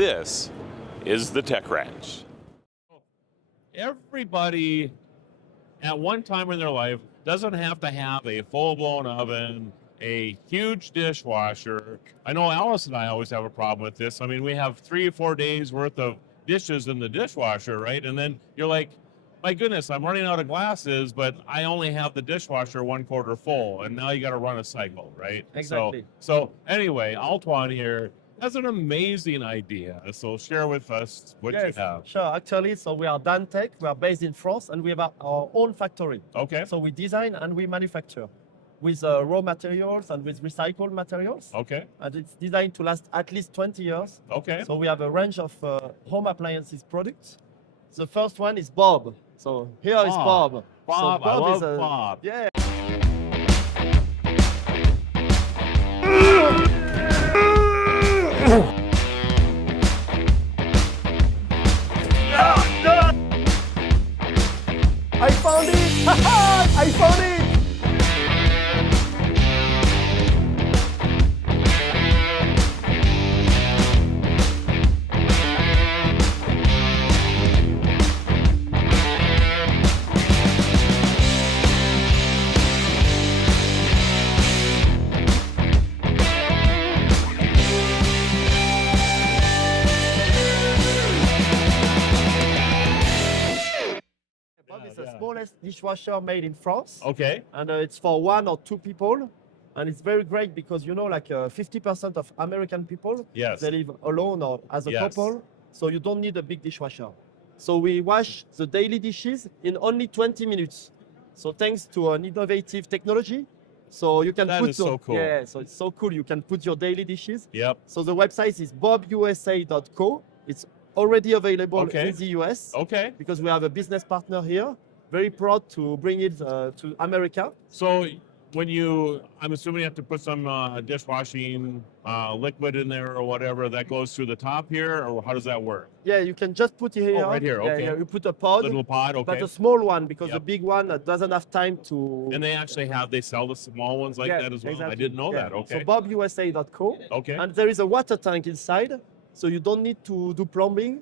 This is the Tech Ranch. Everybody at one time in their life doesn't have to have a full-blown oven, a huge dishwasher. I know Alice and I always have a problem with this. I mean, we have 3 or 4 days worth of dishes in the dishwasher, right? And then you're like, my goodness, I'm running out of glasses, but I only have the dishwasher 1/4 full, and now you got to run a cycle, right? Exactly. So anyway, Altuan here has an amazing idea. So share with us what you have. Sure. Actually, so we are DaanTech. We are based in France, and we have our own factory. Okay. So we design and we manufacture with raw materials and with recycled materials. Okay. And it's designed to last at least 20 years. Okay. So we have a range of home appliances products. The first one is Bob. So here is Bob. Bob, So I love is Bob. Yeah. I found it! I found it! It's the smallest dishwasher made in France. Okay. And it's for 1 or 2 people. And it's very great because, you know, like 50% of American people, Yes. they live alone or as a Yes. couple. So you don't need a big dishwasher. So we wash the daily dishes in only 20 minutes. So thanks to an innovative technology. So you can That put is so cool. Yeah, so it's so cool. You can put your daily dishes. Yep. So the website is bobusa.co. It's already available Okay. in the US. Okay. Because we have a business partner here. Very proud to bring it to America. So when I'm assuming you have to put some dishwashing liquid in there or whatever, that goes through the top here, or how does that work? Yeah, you can just put it here. Oh, right here, Yeah, okay. yeah, you put a pod, Little pod, okay. but a small one because the Yep. big one doesn't have time to. And they sell the small ones like Yeah, that as well? I exactly. didn't know Yeah. that, okay. So bobusa.co. Okay. And there is a water tank inside, so you don't need to do plumbing.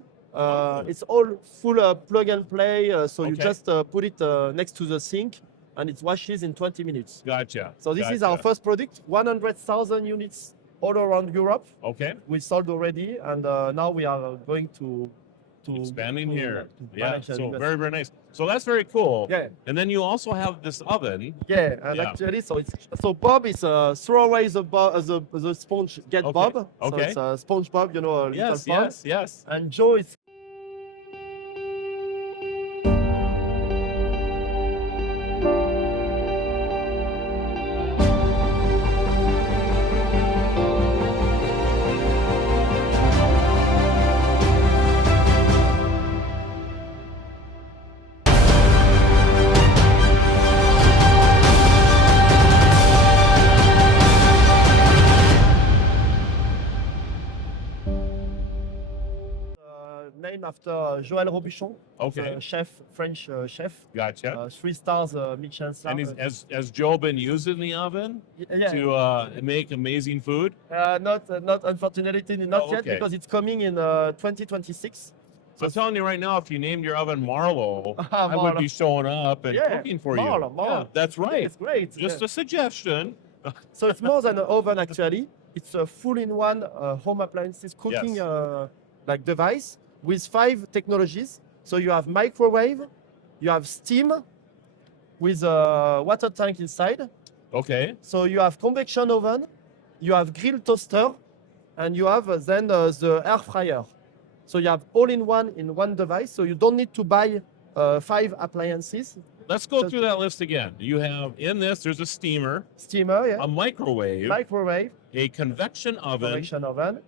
It's all full plug and play, so you Okay. just put it next to the sink, and it washes in 20 minutes. Gotcha. So this is our Gotcha. first product, 100,000 units all around Europe. Okay. We sold already, and now we are going to Expanding to- here. to Yeah. manage and So invest. very, very nice. So that's very cool. Yeah. And then you also have this oven. Yeah, and Yeah. actually, so Bob is throw away the sponge, get Okay, Bob. So okay. it's a sponge Bob, you know, a Yes, little Bob. yes. And Joe is. Named after Joël Robuchon, Okay. a chef, French chef, Gotcha. 3 stars Michelin star. And has Joe been using the oven Yeah. to make amazing food? Not unfortunately not Oh, yet okay. because it's coming in 2026. So I'm telling you right now, if you named your oven Marlo, I would Marlo. be showing up and Yeah, cooking for Marlo, you. Marlo. Yeah, that's right. It's great. Just yeah. a suggestion. So it's more than an oven actually. It's a full-in-one home appliances cooking Yes. like device with 5 technologies. So you have microwave, you have steam with a water tank inside. Okay. So you have convection oven, you have grill toaster, and you have then the air fryer. So you have all in one device. So you don't need to buy 5 appliances. Let's go So- through that list again. You have in this, there's a steamer, Steamer, yeah. a microwave, Microwave, a convection oven, convection oven,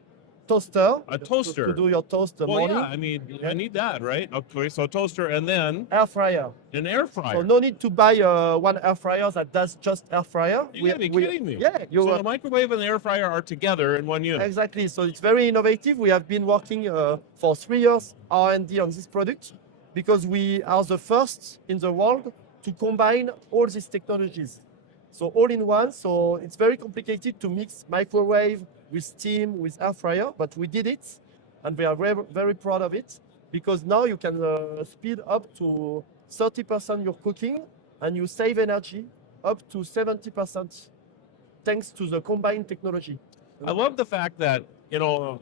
toaster. a toaster. To do your toast the Well, morning. yeah, I mean, I need that, right? Okay, so a toaster and then Air fryer. an air fryer. So no need to buy one air fryer that does just air fryer. You gotta be kidding me. Yeah, you So the microwave and the air fryer are together in one unit. exactly. So it's very innovative. We have been working for 3 years R&D on this product because we are the first in the world to combine all these technologies. So all in one. So it's very complicated to mix microwave with steam, with air fryer, but we did it. and we are very, very proud of it because now you can speed up to 30% your cooking and you save energy up to 70% thanks to the combined technology. I love the fact that,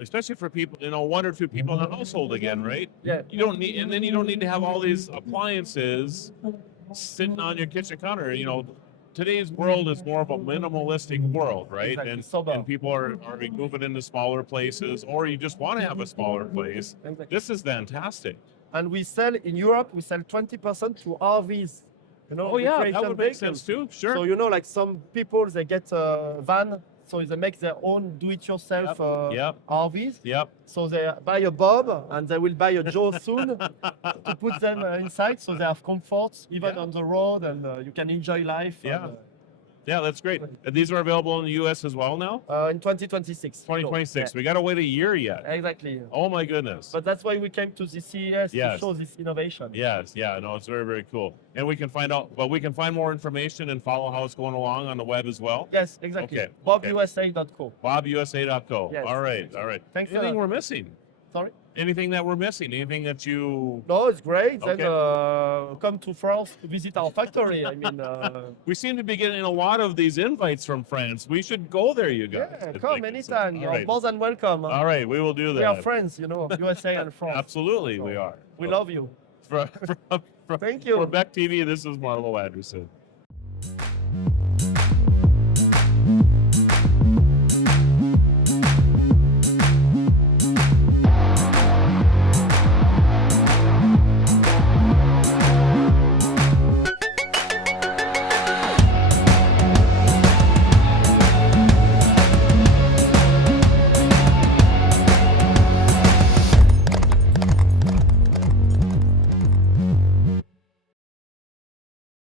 especially for people, one or two people in a household again, right? Yeah. You don't need, and then you don't need to have all these appliances sitting on your kitchen counter. Today's world is more of a minimalistic world, right? Exactly. And people are moving into smaller places, or you just want to have a smaller place. Exactly. This is fantastic. And we sell in Europe, we sell 20% to RVs. Oh yeah, that recreation would make vehicles. sense too. Sure. So like some people, they get a van, so they make their own do-it-yourself Yep. RVs. Yep. So they buy a Bob and they will buy a Joe soon to put them inside, so they have comfort even Yeah. on the road, and you can enjoy life. Yeah. And, Yeah, that's great. And these are available in the U.S. as well now. in 2026. 2026. So, We got to wait a year yet. yeah, exactly. Oh my goodness. But that's why we came to the CES Yes. to show this innovation. Yes, yeah, no, it's very, very cool. And we can find more information and follow how it's going along on the web as well. Yes, exactly. Okay, BobUSA.co. BobUSA.co. Yes. All right. Thanks a Anything lot. we're missing? Sorry? Anything that we're missing? Anything that you... No, it's great. Okay. Then come to France to visit our factory. I mean, We seem to be getting a lot of these invites from France. We should go there, you guys. yeah, I come think. anytime. All You're right. more than welcome. All right, we will do that. We are friends, USA and France. Absolutely, we are. We love you. From Thank you. For Beck TV, this is Marlo Anderson.